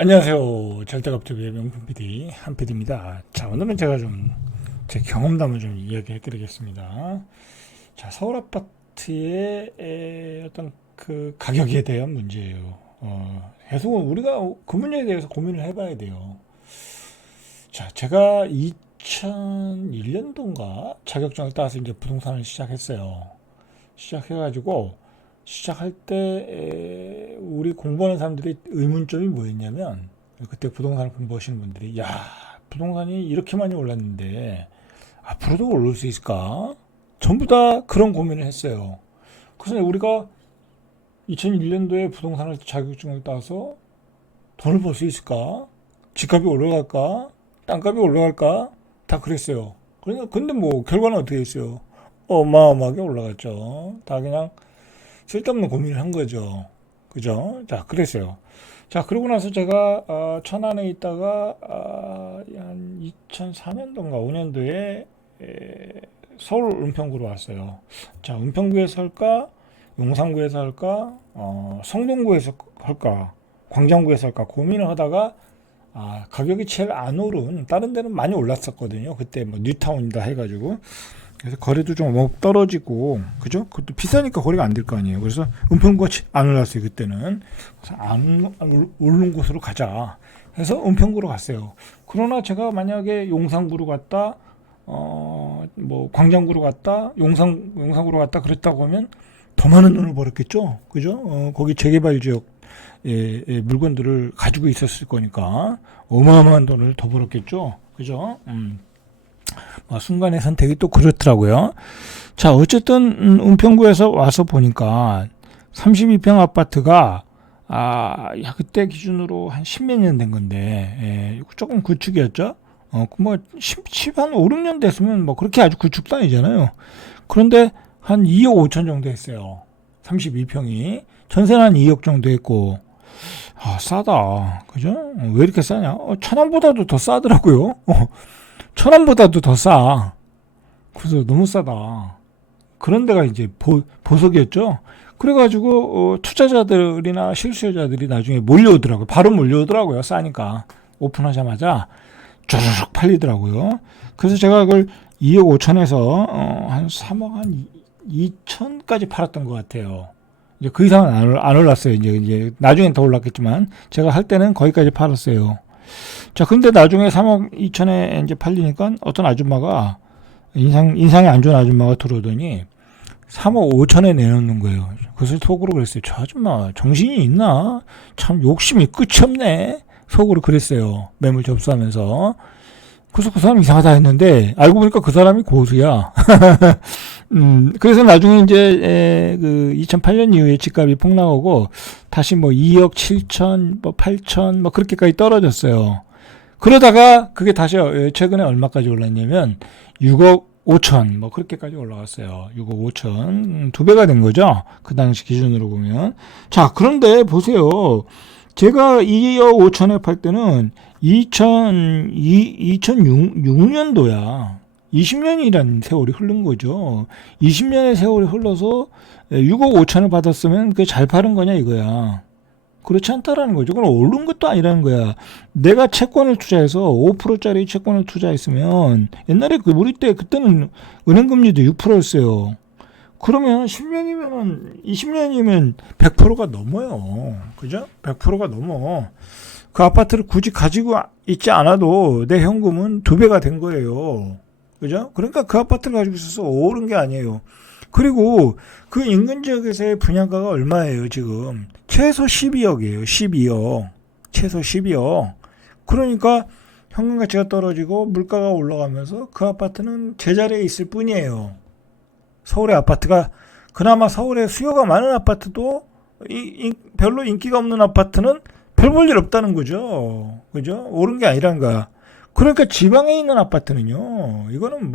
안녕하세요. 절대갑투비의 명품 PD 한 PD입니다. 자, 오늘은 제가 좀 제 경험담을 좀 이야기해 드리겠습니다. 자, 서울 아파트의 어떤 그 가격에 대한 문제예요. 계속 우리가 그 문제에 대해서 고민을 해봐야 돼요. 자, 제가 2001년도인가 자격증을 따서 이제 부동산을 시작했어요. 시작해가지고 시작할 때 우리 공부하는 사람들이 의문점이 뭐였냐면, 그때 부동산을 공부하시는 분들이 야, 부동산이 이렇게 많이 올랐는데 앞으로도 오를 수 있을까? 전부 다 그런 고민을 했어요. 그래서 우리가 2001년도에 부동산을 자격증을 따서 돈을 벌 수 있을까? 집값이 올라갈까? 땅값이 올라갈까? 다 그랬어요. 그러니까 근데 뭐 결과는 어떻게 했어요? 어마어마하게 올라갔죠. 다 그냥 쓸데없는 고민을 한 거죠. 그죠? 자, 그랬어요. 자, 그러고 나서 제가 천안에 있다가 한 2004년도인가 5년도에 서울 은평구로 왔어요. 자, 은평구에서 할까? 용산구에서 할까? 성동구에서 할까? 광장구에서 할까? 고민을 하다가 가격이 제일 안 오른 다른 데는 많이 올랐었거든요. 그때 뭐 뉴타운이다 해가지고 그래서 거래도 좀 떨어지고, 그죠? 그것도 비싸니까 거래가 안 될 거 아니에요. 그래서 은평구가 안 올랐어요, 그때는. 그래서 안 오른 곳으로 가자 해서 은평구로 갔어요. 그러나 제가 만약에 용산구로 갔다, 뭐 광장구로 갔다, 용산구로 갔다 그랬다고 하면 더 많은 돈을 벌었겠죠? 그죠? 거기 재개발 지역 물건들을 가지고 있었을 거니까 어마어마한 돈을 더 벌었겠죠? 그죠? 순간의 선택이 또 그렇더라고요. 자, 어쨌든 은평구에서 와서 보니까 32평 아파트가 그때 기준으로 한 10몇 년 된 건데 조금 구축이었죠. 한 5, 6년 됐으면 뭐 그렇게 아주 구축도 아니잖아요. 그런데 한 2억 5천 정도 했어요. 32평이. 전세는 한 2억 정도 했고, 싸다. 그죠? 왜 이렇게 싸냐? 천안보다도 더 싸더라고요. 천안보다도 더 싸. 그래서 너무 싸다. 그런 데가 이제 보석이었죠. 그래가지고 투자자들이나 실수요자들이 나중에 몰려오더라고요. 바로 몰려오더라고요. 싸니까. 오픈하자마자 쭈르륵 팔리더라고요. 그래서 제가 그걸 2억 5천에서 한 3억 한 2천까지 팔았던 것 같아요. 이제 그 이상은 안 올랐어요. 이제 나중엔 더 올랐겠지만 제가 할 때는 거기까지 팔았어요. 자, 근데 나중에 3억 2천에 이제 팔리니까 어떤 아줌마가 인상이 안 좋은 아줌마가 들어오더니 3억 5천에 내놓는 거예요. 그래서 속으로 그랬어요. 저 아줌마 정신이 있나? 참 욕심이 끝이 없네. 속으로 그랬어요. 매물 접수하면서. 그래서 그 사람 이상하다 했는데 알고 보니까 그 사람이 고수야. 그래서 나중에 이제 그 2008년 이후에 집값이 폭락하고 다시 뭐 2억 7천, 뭐 8천, 뭐 그렇게까지 떨어졌어요. 그러다가 그게 다시 최근에 얼마까지 올랐냐면 6억 5천 뭐 그렇게까지 올라갔어요. 6억 5천 두 배가 된 거죠. 그 당시 기준으로 보면. 자, 그런데 보세요. 제가 2억 5천에 팔 때는 2006년도야. 20년이라는 세월이 흐른 거죠. 20년의 세월이 흘러서 6억 5천을 받았으면 그게 잘 파는 거냐 이거야. 그렇지 않다라는 거죠. 그럼 오른 것도 아니라는 거야. 내가 채권을 투자해서 5%짜리 채권을 투자했으면 옛날에 우리 때 그때는 은행금리도 6%였어요. 그러면 10년이면은 20년이면 100%가 넘어요. 그죠? 100%가 넘어. 그 아파트를 굳이 가지고 있지 않아도 내 현금은 두 배가 된 거예요. 그죠? 그러니까 그 아파트를 가지고 있어서 오른 게 아니에요. 그리고 그 인근 지역에서의 분양가가 얼마예요, 지금? 최소 12억이에요. 12억. 최소 12억. 그러니까 현금 가치가 떨어지고 물가가 올라가면서 그 아파트는 제자리에 있을 뿐이에요. 서울의 아파트가 그나마 서울에 수요가 많은 아파트도 별로 인기가 없는 아파트는 별 볼 일 없다는 거죠. 그죠? 오른 게 아니란 거야. 그러니까 지방에 있는 아파트는요. 이거는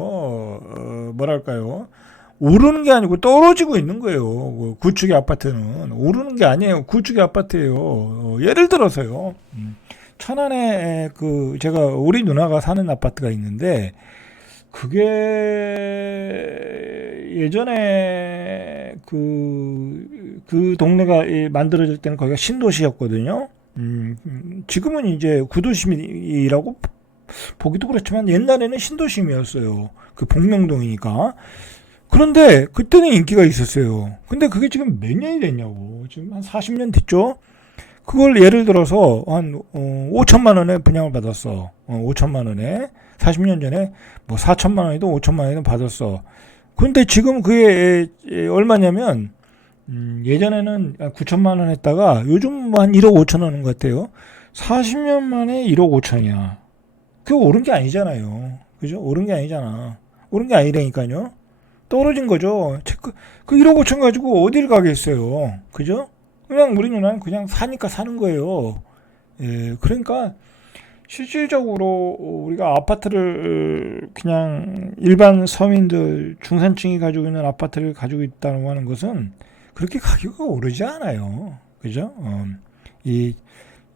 뭐랄까요? 오르는 게 아니고 떨어지고 있는 거예요. 구축의 아파트는 오르는 게 아니에요. 구축의 아파트예요. 예를 들어서요. 천안에 제가 우리 누나가 사는 아파트가 있는데 그게 예전에 그 동네가 만들어질 때는 거기가 신도시였거든요. 지금은 이제 구도심이라고 보기도 그렇지만 옛날에는 신도심이었어요. 그 복명동이니까. 그런데 그때는 인기가 있었어요. 근데 그게 지금 몇 년이 됐냐고. 지금 한 40년 됐죠? 그걸 예를 들어서 한 5천만 원에 분양을 받았어. 5천만 원에 40년 전에 뭐 4천만 원이든 5천만 원이든 받았어. 그런데 지금 그게 얼마냐면 예전에는 9천만 원 했다가 요즘 뭐 한 1억 5천 원인 것 같아요. 40년 만에 1억 5천이야. 그게 오른 게 아니잖아요. 그죠? 오른 게 아니잖아. 오른 게 아니라니까요. 떨어진 거죠. 그 1억 5천 가지고 어딜 가겠어요. 그죠? 그냥 우리 누나는 그냥 사니까 사는 거예요. 예, 그러니까 실질적으로 우리가 아파트를 그냥 일반 서민들 중산층이 가지고 있는 아파트를 가지고 있다고 하는 것은 그렇게 가격이 오르지 않아요. 그죠? 이,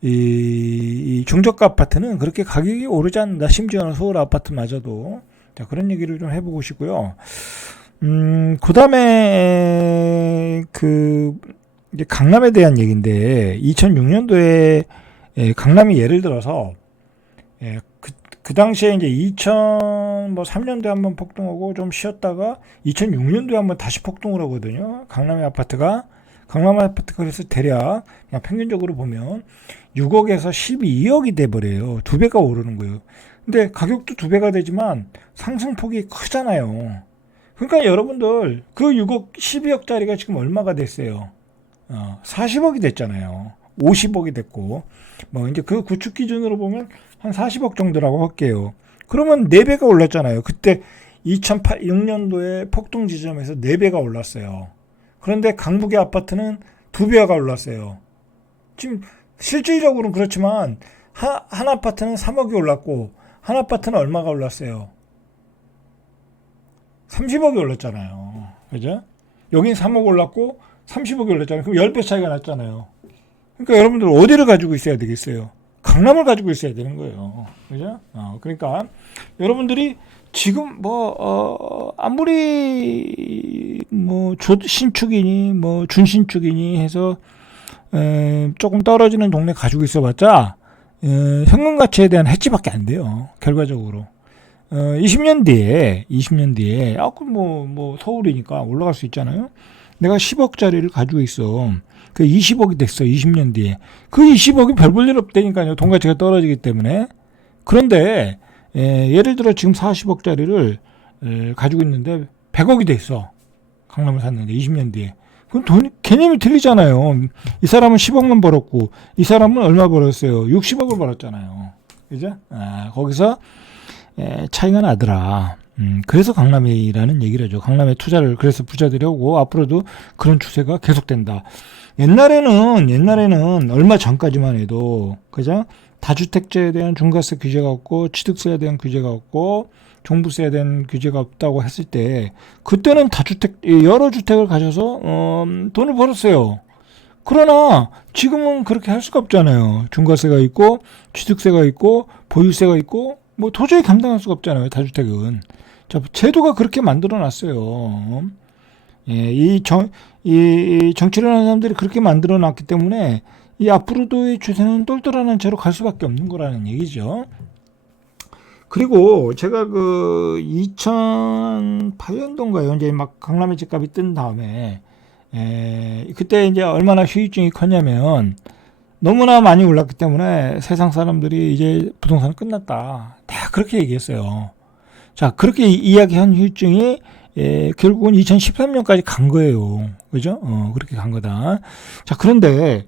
이 중저가 아파트는 그렇게 가격이 오르지 않는다. 심지어는 서울 아파트마저도. 자, 그런 얘기를 좀 해보고 싶고요. 그 다음에 이제 강남에 대한 얘기인데 2006년도에 강남이 예를 들어서 그 당시에 이제 2003년도에 한번 폭등하고 좀 쉬었다가 2006년도에 한번 다시 폭등을 하거든요. 강남 아파트가 그래서 대략 그냥 평균적으로 보면 6억에서 12억이 돼버려요. 두 배가 오르는 거예요. 근데 가격도 두 배가 되지만 상승폭이 크잖아요. 그러니까 여러분들 그 6억 12억짜리가 지금 얼마가 됐어요? 40억이 됐잖아요. 50억이 됐고 뭐 이제 그 구축 기준으로 보면 한 40억 정도라고 할게요. 그러면 4배가 올랐잖아요. 그때 2006년도에 폭등 지점에서 4배가 올랐어요. 그런데 강북의 아파트는 2배가 올랐어요. 지금 실질적으로는 그렇지만 한 아파트는 3억이 올랐고 한 아파트는 얼마가 올랐어요? 30억이 올랐잖아요. 그죠? 여긴 3억 올랐고 30억이 올랐잖아요. 그럼 10배 차이가 났잖아요. 그러니까 여러분들 어디를 가지고 있어야 되겠어요? 강남을 가지고 있어야 되는 거예요. 그죠? 그러니까 여러분들이 지금 아무리 신축이니 준신축이니 해서 조금 떨어지는 동네 가지고 있어봤자 현금 가치에 대한 해지밖에 안 돼요. 결과적으로. 20년 뒤에 서울이니까 올라갈 수 있잖아요. 내가 10억짜리를 가지고 있어. 그 20억이 됐어. 20년 뒤에. 그 20억이 별 볼 일 없다니까요. 돈 가치가 떨어지기 때문에. 그런데 예를 들어 지금 40억짜리를 가지고 있는데 100억이 됐어. 강남을 샀는데 20년 뒤에. 그럼 개념이 틀리잖아요. 이 사람은 10억만 벌었고 이 사람은 얼마 벌었어요? 60억을 벌었잖아요. 그죠? 거기서 차이가 나더라. 그래서 강남이라는 얘기를 하죠. 강남에 투자를 그래서 부자들이 하고 앞으로도 그런 추세가 계속된다. 옛날에는 얼마 전까지만 해도 그죠? 다주택자에 대한 중과세 규제가 없고 취득세에 대한 규제가 없고 종부세에 대한 규제가 없다고 했을 때 그때는 여러 주택을 가져서 돈을 벌었어요. 그러나 지금은 그렇게 할 수가 없잖아요. 중과세가 있고 취득세가 있고 보유세가 있고 뭐 도저히 감당할 수가 없잖아요. 다주택은. 자, 제도가 그렇게 만들어 놨어요. 이 정치를 하는 사람들이 그렇게 만들어 놨기 때문에 이 앞으로도의 추세는 똘똘한 채로 갈 수밖에 없는 거라는 얘기죠. 그리고 제가 그 2008년도인가요? 이제 막 강남의 집값이 뜬 다음에 그때 이제 얼마나 후유증이 컸냐면 너무나 많이 올랐기 때문에 세상 사람들이 이제 부동산 끝났다. 다 그렇게 얘기했어요. 자, 그렇게 이야기한 후유증이 결국은 2013년까지 간 거예요. 그죠? 그렇게 간 거다. 자, 그런데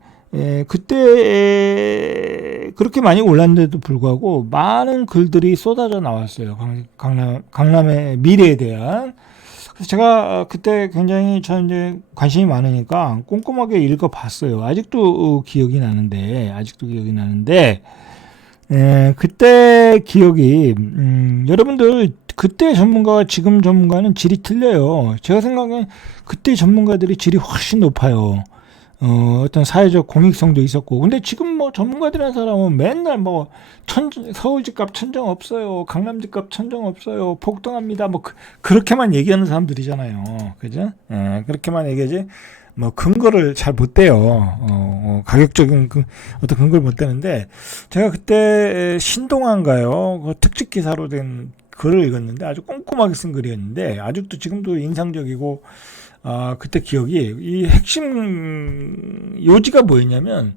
그때 그렇게 많이 올랐는데도 불구하고 많은 글들이 쏟아져 나왔어요. 강남의 미래에 대한. 그래서 제가 그때 굉장히 저 이제 관심이 많으니까 꼼꼼하게 읽어봤어요. 아직도 기억이 나는데 그때 기억이 여러분들 그때 전문가와 지금 전문가는 질이 틀려요. 제가 생각엔 그때 전문가들이 질이 훨씬 높아요. 어떤 사회적 공익성도 있었고. 근데 지금 뭐 전문가들이라는 사람은 맨날 서울 집값 천정 없어요. 강남 집값 천정 없어요. 폭등합니다. 그렇게만 얘기하는 사람들이잖아요. 그죠? 그렇게만 얘기하지. 뭐 근거를 잘 못 대요. 가격적인 어떤 근거를 못 대는데 제가 그때 신동아인가요? 그 특집 기사로 된 글을 읽었는데 아주 꼼꼼하게 쓴 글이었는데 아직도 지금도 인상적이고 그때 기억이 이 핵심 요지가 뭐였냐면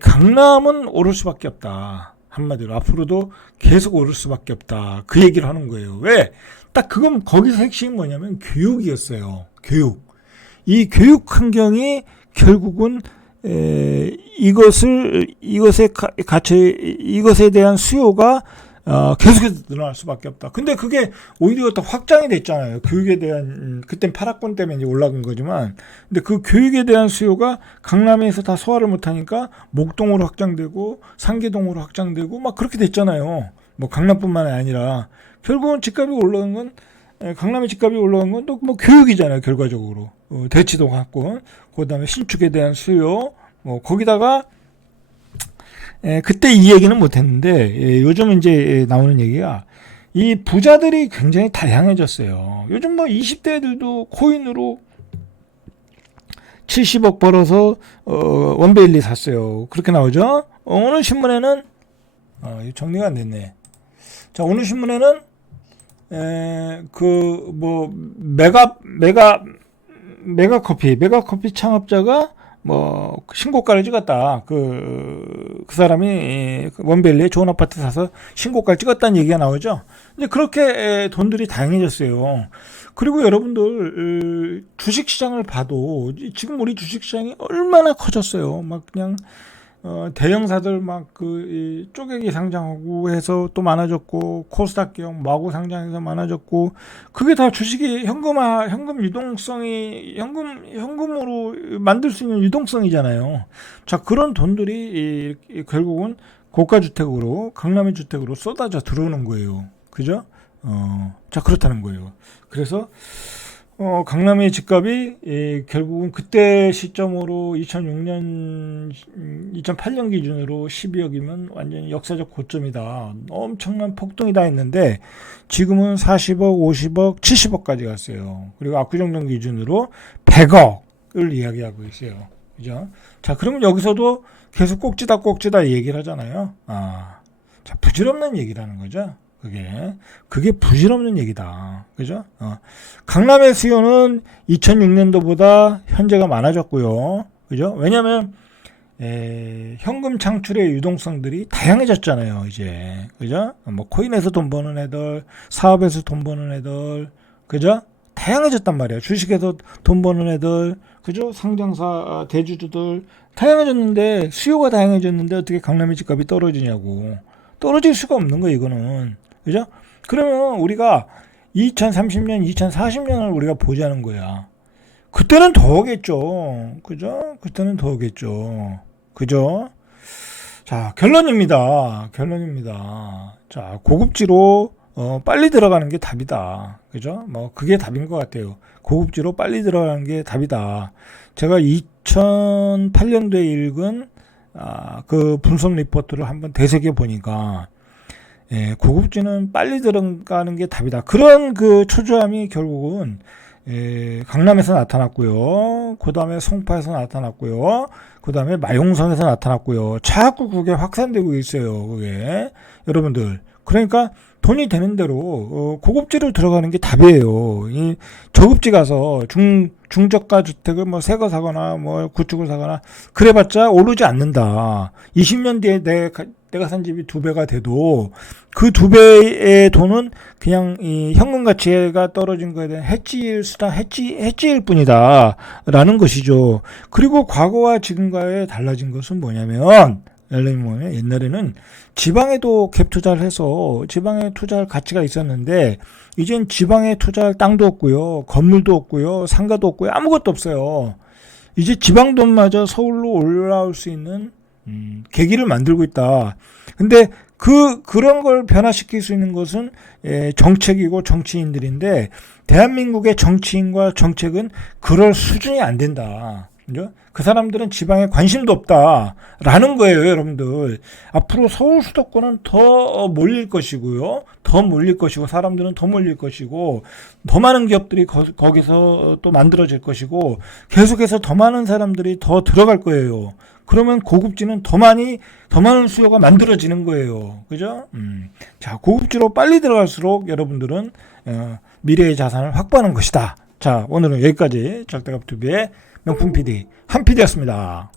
강남은 오를 수밖에 없다. 한마디로 앞으로도 계속 오를 수밖에 없다. 그 얘기를 하는 거예요. 왜? 딱 그건 거기서 핵심이 뭐냐면 교육이었어요. 교육. 이 교육 환경이 결국은 이것에 대한 수요가 계속해서 늘어날 수밖에 없다. 근데 그게 오히려 더 확장이 됐잖아요. 교육에 대한 그땐 파라권 때문에 이제 올라간 거지만, 근데 그 교육에 대한 수요가 강남에서 다 소화를 못하니까 목동으로 확장되고 상계동으로 확장되고 막 그렇게 됐잖아요. 뭐 강남뿐만 아니라 결국은 집값이 올라간 건 강남의 집값이 올라간 건 또 뭐 교육이잖아요. 결과적으로 대치동 갖고 그다음에 신축에 대한 수요 거기다가 그때 이 얘기는 못했는데 요즘 이제 나오는 얘기가 이 부자들이 굉장히 다양해졌어요. 요즘 뭐 20대들도 코인으로 70억 벌어서 원베일리 샀어요. 그렇게 나오죠. 오늘 신문에는 정리가 안 됐네. 자, 오늘 신문에는 메가커피 창업자가 뭐 신고가를 찍었다. 그 사람이 원벨리에 좋은 아파트 사서 신고가를 찍었다는 얘기가 나오죠. 근데 그렇게 돈들이 다양해졌어요. 그리고 여러분들 주식시장을 봐도 지금 우리 주식시장이 얼마나 커졌어요. 막 그냥 대형사들 막 쪼개기 상장하고 해서 또 많아졌고 코스닥형 마구 상장해서 많아졌고 그게 다 주식이 현금 유동성이 현금으로 만들 수 있는 유동성이잖아요. 자, 그런 돈들이 결국은 고가 주택으로 강남의 주택으로 쏟아져 들어오는 거예요. 그죠? 자, 그렇다는 거예요. 그래서 강남의 집값이 결국은 그때 시점으로 2008년 기준으로 12억이면 완전히 역사적 고점이다. 엄청난 폭등이다 했는데 지금은 40억, 50억, 70억까지 갔어요. 그리고 압구정동 기준으로 100억을 이야기하고 있어요. 그죠? 자, 그러면 여기서도 계속 꼭지다 얘기를 하잖아요. 자, 부질없는 얘기라는 거죠. 그게 부질없는 얘기다. 그죠? 강남의 수요는 2006년도보다 현재가 많아졌고요. 그죠? 왜냐면, 현금 창출의 유동성들이 다양해졌잖아요, 이제. 그죠? 뭐, 코인에서 돈 버는 애들, 사업에서 돈 버는 애들, 그죠? 다양해졌단 말이에요. 주식에서 돈 버는 애들, 그죠? 상장사, 대주주들, 다양해졌는데, 수요가 다양해졌는데, 어떻게 강남의 집값이 떨어지냐고. 떨어질 수가 없는 거예요, 이거는. 그죠? 그러면 우리가 2030년, 2040년을 우리가 보자는 거야. 그때는 더 오겠죠. 그죠? 그때는 더 오겠죠. 그죠? 자, 결론입니다. 자, 고급지로 빨리 들어가는 게 답이다. 그죠? 뭐 그게 답인 것 같아요. 고급지로 빨리 들어가는 게 답이다. 제가 2008년도에 읽은 그 분석 리포트를 한번 되새겨 보니까 고급지는 빨리 들어가는 게 답이다. 그런 그 초조함이 결국은 강남에서 나타났고요. 그 다음에 송파에서 나타났고요. 그 다음에 마용성에서 나타났고요. 자꾸 그게 확산되고 있어요. 그게 여러분들. 그러니까 돈이 되는 대로 고급지로 들어가는 게 답이에요. 이 저급지 가서 중저가 주택을 뭐 새 거 사거나 뭐 구축을 사거나 그래봤자 오르지 않는다. 20년 뒤에 내가 산 집이 2배가 돼도 그 2배의 돈은 그냥 이 현금 가치가 떨어진 거에 대한 해지일 뿐이다 라는 것이죠. 그리고 과거와 지금과의 달라진 것은 뭐냐면 옛날에는 지방에도 갭 투자를 해서 지방에 투자할 가치가 있었는데 이젠 지방에 투자할 땅도 없고요, 건물도 없고요, 상가도 없고요, 아무것도 없어요. 이제 지방 돈마저 서울로 올라올 수 있는 계기를 만들고 있다. 근데 그런 걸 변화시킬 수 있는 것은 정책이고 정치인들인데 대한민국의 정치인과 정책은 그럴 수준이 안 된다. 그죠? 그 사람들은 지방에 관심도 없다라는 거예요, 여러분들. 앞으로 서울 수도권은 더 몰릴 것이고요. 더 몰릴 것이고, 사람들은 더 몰릴 것이고, 더 많은 기업들이 거기서 또 만들어질 것이고, 계속해서 더 많은 사람들이 더 들어갈 거예요. 그러면 고급지는 더 많은 수요가 만들어지는 거예요. 그죠? 자, 고급지로 빨리 들어갈수록 여러분들은 미래의 자산을 확보하는 것이다. 자, 오늘은 여기까지 절대값TV의 명품 PD 한 PD였습니다.